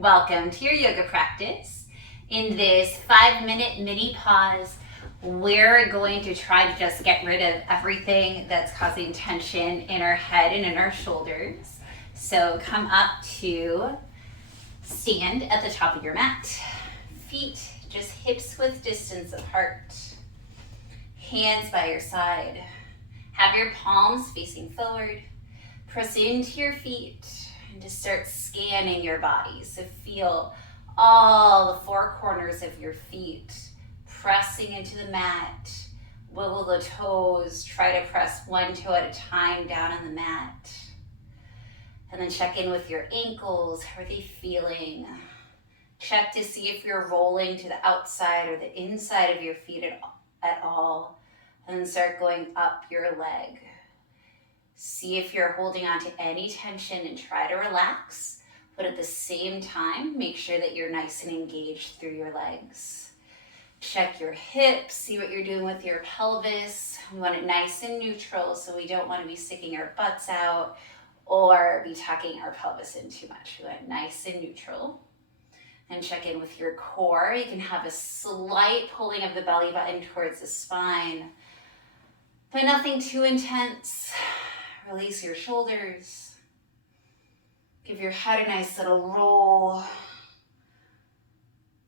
Welcome to your yoga practice. In this 5-minute mini pause, we're going to try to just get rid of everything that's causing tension in our head and in our shoulders. So come up to stand at the top of your mat. Feet just hips width distance apart. Hands by your side. Have your palms facing forward. Press into your feet and just start scanning your body. So feel all the four corners of your feet pressing into the mat. Wiggle the toes. Try to press one toe at a time down on the mat. And then check in with your ankles. How are they feeling? Check to see if you're rolling to the outside or the inside of your feet at all. And then start going up your leg. See if you're holding on to any tension and try to relax. But at the same time, make sure that you're nice and engaged through your legs. Check your hips, see what you're doing with your pelvis. We want it nice and neutral, so we don't want to be sticking our butts out or be tucking our pelvis in too much. We want it nice and neutral. And check in with your core. You can have a slight pulling of the belly button towards the spine, but nothing too intense. Release your shoulders. Give your head a nice little roll.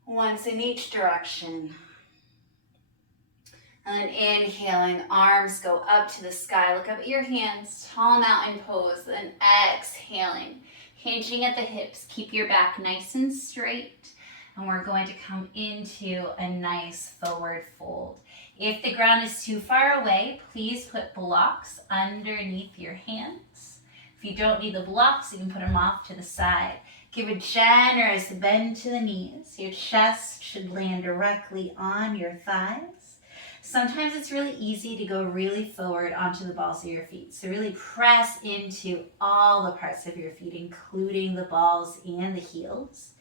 Once in each direction. And then inhaling, arms go up to the sky. Look up at your hands, tall mountain pose. Then exhaling, hinging at the hips. Keep your back nice and straight. And we're going to come into a nice forward fold. If the ground is too far away, please put blocks underneath your hands. If you don't need the blocks, you can put them off to the side. Give a generous bend to the knees. Your chest should land directly on your thighs. Sometimes it's really easy to go really forward onto the balls of your feet. So really press into all the parts of your feet, including the balls and the heels.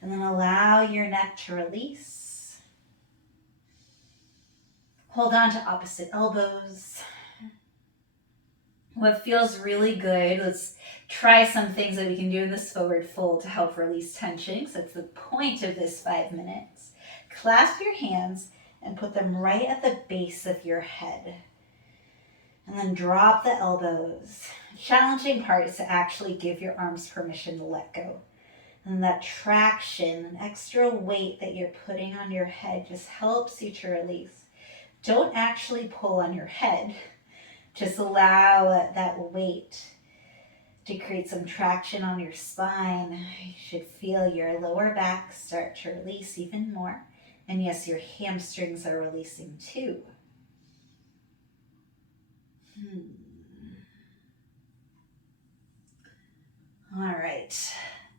And then allow your neck to release. Hold on to opposite elbows. What feels really good, let's try some things that we can do in this forward fold to help release tension. So that's the point of this 5 minutes. Clasp your hands and put them right at the base of your head. And then drop the elbows. The challenging part is to actually give your arms permission to let go. And that traction, an extra weight that you're putting on your head just helps you to release. Don't actually pull on your head. Just allow that weight to create some traction on your spine. You should feel your lower back start to release even more. And yes, your hamstrings are releasing too. All right.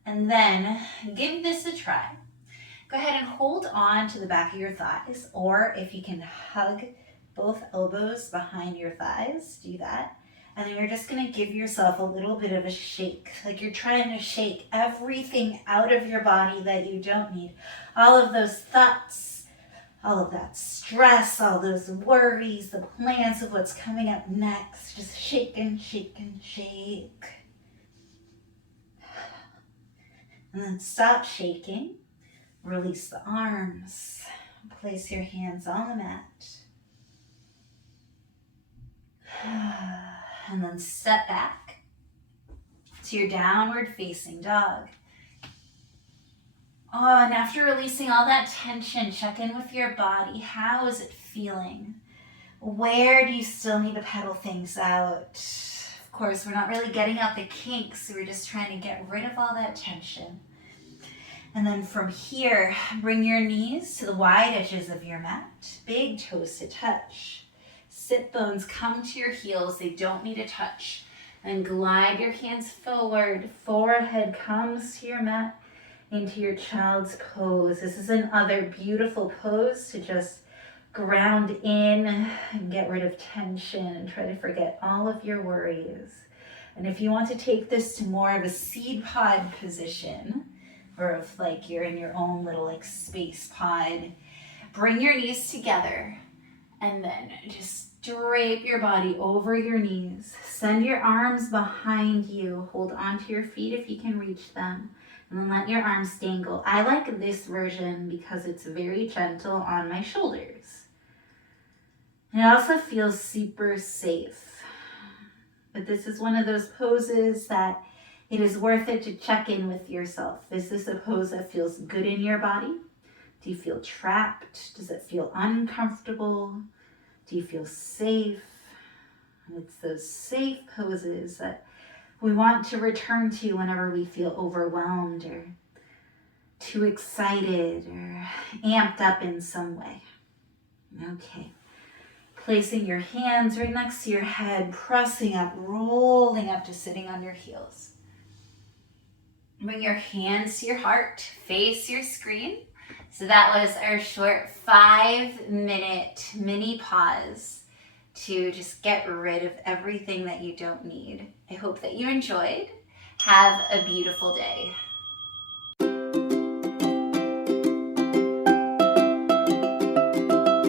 And then give this a try. Go ahead and hold on to the back of your thighs, or if you can hug both elbows behind your thighs, do that. And then you're just gonna give yourself a little bit of a shake, like you're trying to shake everything out of your body that you don't need. All of those thoughts, all of that stress, all those worries, the plans of what's coming up next, just shake and shake and shake. And then stop shaking. Release the arms. Place your hands on the mat. And then step back to your downward facing dog. Oh, and after releasing all that tension, check in with your body. How is it feeling? Where do you still need to pedal things out? Of course, we're not really getting out the kinks, so we're just trying to get rid of all that tension. And then from here, bring your knees to the wide edges of your mat. Big toes to touch. Sit bones come to your heels. They don't need to touch. And glide your hands forward. Forehead comes to your mat into your child's pose. This is another beautiful pose to just ground in and get rid of tension and try to forget all of your worries. And if you want to take this to more of a seed pod position, or if like you're in your own little like space pod, bring your knees together and then just drape your body over your knees. Send your arms behind you. Hold onto your feet if you can reach them. And then let your arms dangle. I like this version because it's very gentle on my shoulders. And it also feels super safe. But this is one of those poses that it is worth it to check in with yourself. Is this a pose that feels good in your body? Do you feel trapped? Does it feel uncomfortable? Do you feel safe? And it's those safe poses that we want to return to whenever we feel overwhelmed or too excited or amped up in some way. Okay. Placing your hands right next to your head, pressing up, rolling up to sitting on your heels. Bring your hands to your heart, face your screen. So that was our short 5-minute mini pause to just get rid of everything that you don't need. I hope that you enjoyed. Have a beautiful day.